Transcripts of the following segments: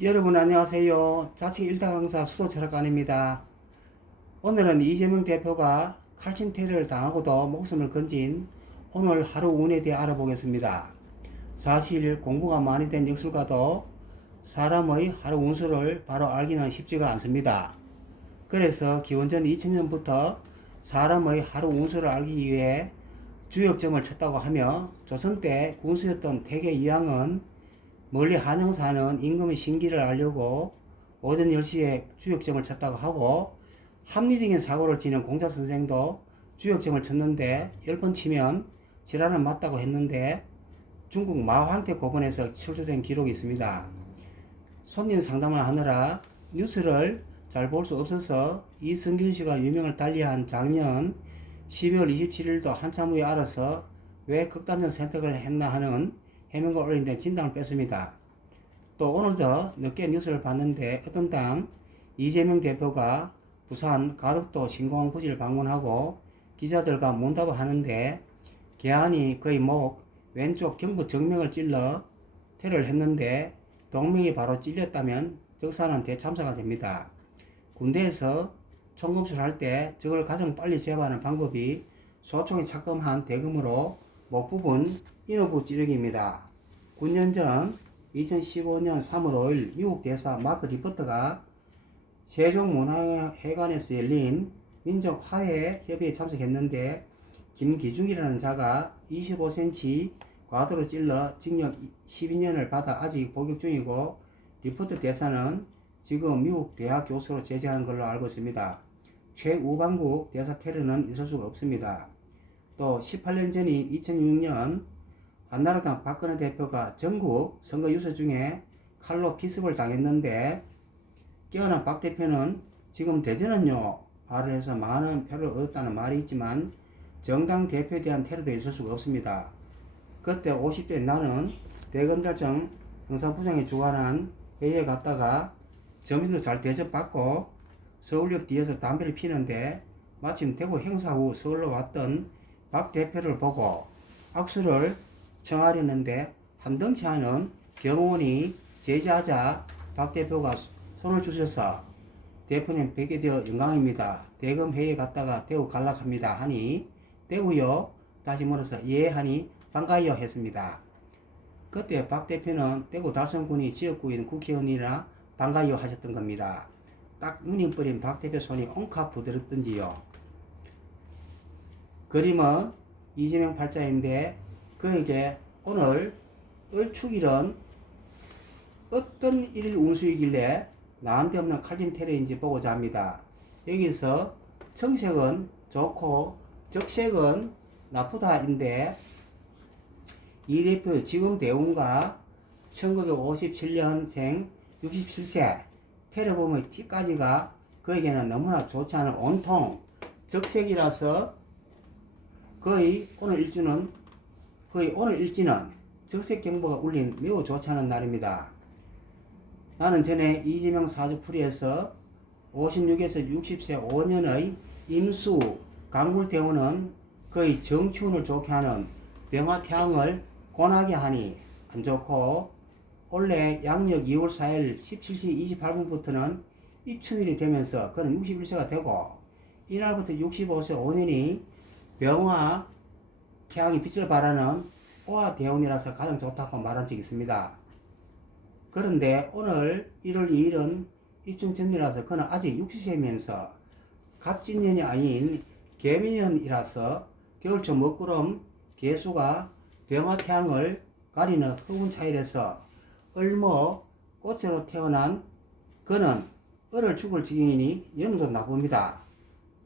여러분 안녕하세요. 자칭 일타 강사 수도철학관입니다. 오늘은 이재명 대표가 칼침 테러를 당하고도 목숨을 건진 오늘 하루 운에 대해 알아보겠습니다. 사실 공부가 많이 된 역술가도 사람의 하루 운수를 바로 알기는 쉽지가 않습니다. 그래서 기원전 2000년부터 사람의 하루 운수를 알기 위해 주역점을 쳤다고 하며 조선 때 군수였던 태계 이황은 멀리 한양 사는 임금의 신기를 알려고 오전 10시에 주역점을 쳤다고 하고, 합리적인 사고를 지닌 공자 선생도 주역점을 쳤는데 10번 치면 질환은 맞다고 했는데 중국 마황태 고본에서 출토된 기록이 있습니다. 손님 상담을 하느라 뉴스를 잘 볼 수 없어서 이승균 씨가 유명을 달리한 작년 12월 27일도 한참 후에 알아서 왜 극단적 선택을 했나 하는 해명을 올린 데 진단을 뺐습니다. 또 오늘도 늦게 뉴스를 봤는데 어떤 당 이재명 대표가 부산 가덕도 신공항 부지를 방문하고 기자들과 문답을 하는데 개안이 그의 목 왼쪽 경부 정면을 찔러 테러를 했는데 동명이 바로 찔렸다면 적사는 대참사가 됩니다. 군대에서 총검술할 때 적을 가장 빨리 제거하는 방법이 소총이 착금한 대금으로 목 부분 인후부 찌르기입니다. 9년 전 2015년 3월 5일 미국 대사 마크 리포터가 세종문화회관에서 열린 민족화해 협의에 참석했는데 김기중이라는 자가 25cm 과도로 찔러 징역 12년을 받아 아직 복역 중이고, 리포터 대사는 지금 미국 대학 교수로 재직하는 걸로 알고 있습니다. 최우방국 대사 테러는 있을 수가 없습니다. 또 18년 전인 2006년 한나라당 박근혜 대표가 전국 선거 유세 중에 칼로 피습을 당했는데 깨어난 박 대표는 지금 대전은요 말을 해서 많은 표를 얻었다는 말이 있지만 정당 대표에 대한 테러도 있을 수가 없습니다. 그때 50대 나는 대검찰청 형사부장이 주관한 회의에 갔다가 점심도 잘 대접받고 서울역 뒤에서 담배를 피는데 마침 대구 행사 후 서울로 왔던 박 대표를 보고 악수를 청하려는데 한덩치 하는 경호원이 제지하자 박 대표가 손을 주셔서 대표님 뵙게 되어 영광입니다. 대검 회의에 갔다가 대구 갈락합니다 하니 대구요? 다시 물어서 예 하니 반가요 했습니다. 그때 박 대표는 대구 달성군이 지역구인 국회의원이라 반가요 하셨던 겁니다. 딱 누님 뿌린 박 대표 손이 옹카 부드럽던지요. 그림은 이재명 팔자인데 그에게 오늘 을축일은 어떤 일일 운수이길래 나한테 없는 칼림 테러인지 보고자 합니다. 여기서 청색은 좋고 적색은 나쁘다인데 이 대표의 지금 대운과 1957년생 67세 테러범의 T까지가 그에게는 너무나 좋지 않은 온통 적색이라서 거의 오늘 일지는 적색 경보가 울린 매우 좋지 않은 날입니다. 나는 전에 이재명 사주풀이에서 56에서 60세 5년의 임수 강물대운은 거의 정치운을 좋게 하는 병화태양을 권하게 하니 안 좋고, 원래 양력 2월 4일 17시 28분부터는 입춘일이 되면서 그는 61세가 되고, 이날부터 65세 5년이 병화 태양이 빛을 발하는 오화대운이라서 가장 좋다고 말한 적이 있습니다. 그런데 오늘 1월 2일은 입춘전이라서 그는 아직 60세면서 갑진년이 아닌 개미년이라서 겨울철 먹구름 개수가 병화태양을 가리는 흑운 차일에서 을모 꽃으로 태어난 그는 을을 죽을 지경이니 연도 나쁩니다.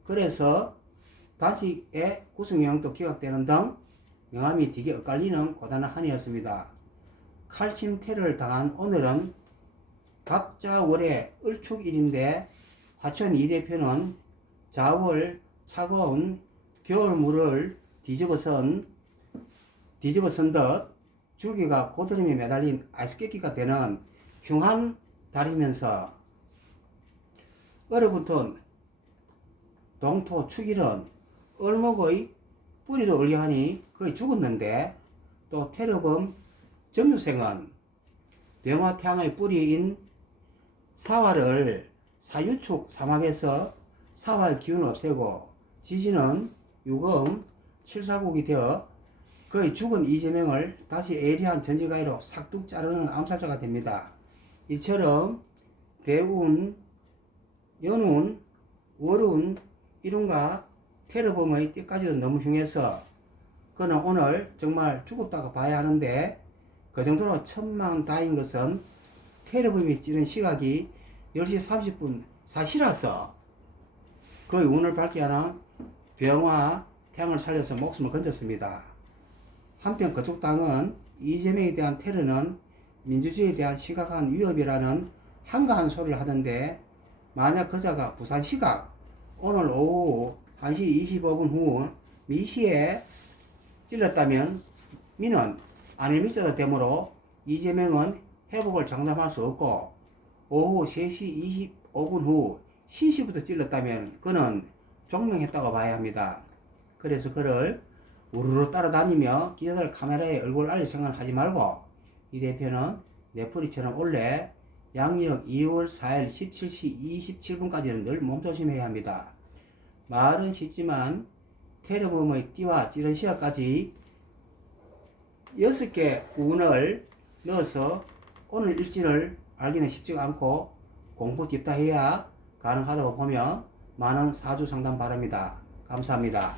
그래서 단식의 구성영도 기각되는 등 명암이 되게 엇갈리는 고단한 한 해였습니다. 칼침 테러를 당한 오늘은 갑자월의 을축일인데 화천 이 대표는 자월 차가운 겨울물을 뒤집어선 듯 줄기가 고드름에 매달린 아이스깨끼가 되는 흉한 달이면서 얼어붙은 동토 축일은 을목의 뿌리도 얼려하니 거의 죽었는데, 또 테러범 정유생은 병화태양의 뿌리인 사활을 사유축 삼합해서 사활 기운을 없애고 지지는 유금 7사국이 되어 거의 죽은 이재명을 다시 예리한 전지가위로 싹둑 자르는 암살자가 됩니다. 이처럼 대운, 연운, 월운, 일운과 테러범의 띠까지도 너무 흉해서 그는 오늘 정말 죽었다고 봐야 하는데 그 정도로 천망다인 것은 테러범이 찌른 시각이 10시 30분 사시라서 거의 운을 밝게 하는 병화 태양을 살려서 목숨을 건졌습니다. 한편 그쪽 당은 이재명에 대한 테러는 민주주의에 대한 심각한 위협이라는 한가한 소리를 하던데 만약 그자가 부산 시각 오늘 오후 1시 25분 후 미시에 찔렀다면 미는 안일미자가 되므로 이재명은 회복을 장담할 수 없고 오후 3시 25분 후 신시부터 찔렀다면 그는 종명했다고 봐야 합니다. 그래서 그를 우르르 따라다니며 기자들 카메라에 얼굴 알릴 생각을 하지 말고 이 대표는 내풀이처럼 원래 양력 2월 4일 17시 27분까지는 늘 몸조심해야 합니다. 말은 쉽지만 테러범의 띠와 찌른 시야까지 6개 운을 넣어서 오늘 일진을 알기는 쉽지가 않고 공부 딥다해야 가능하다고 보며 많은 사주 상담 바랍니다. 감사합니다.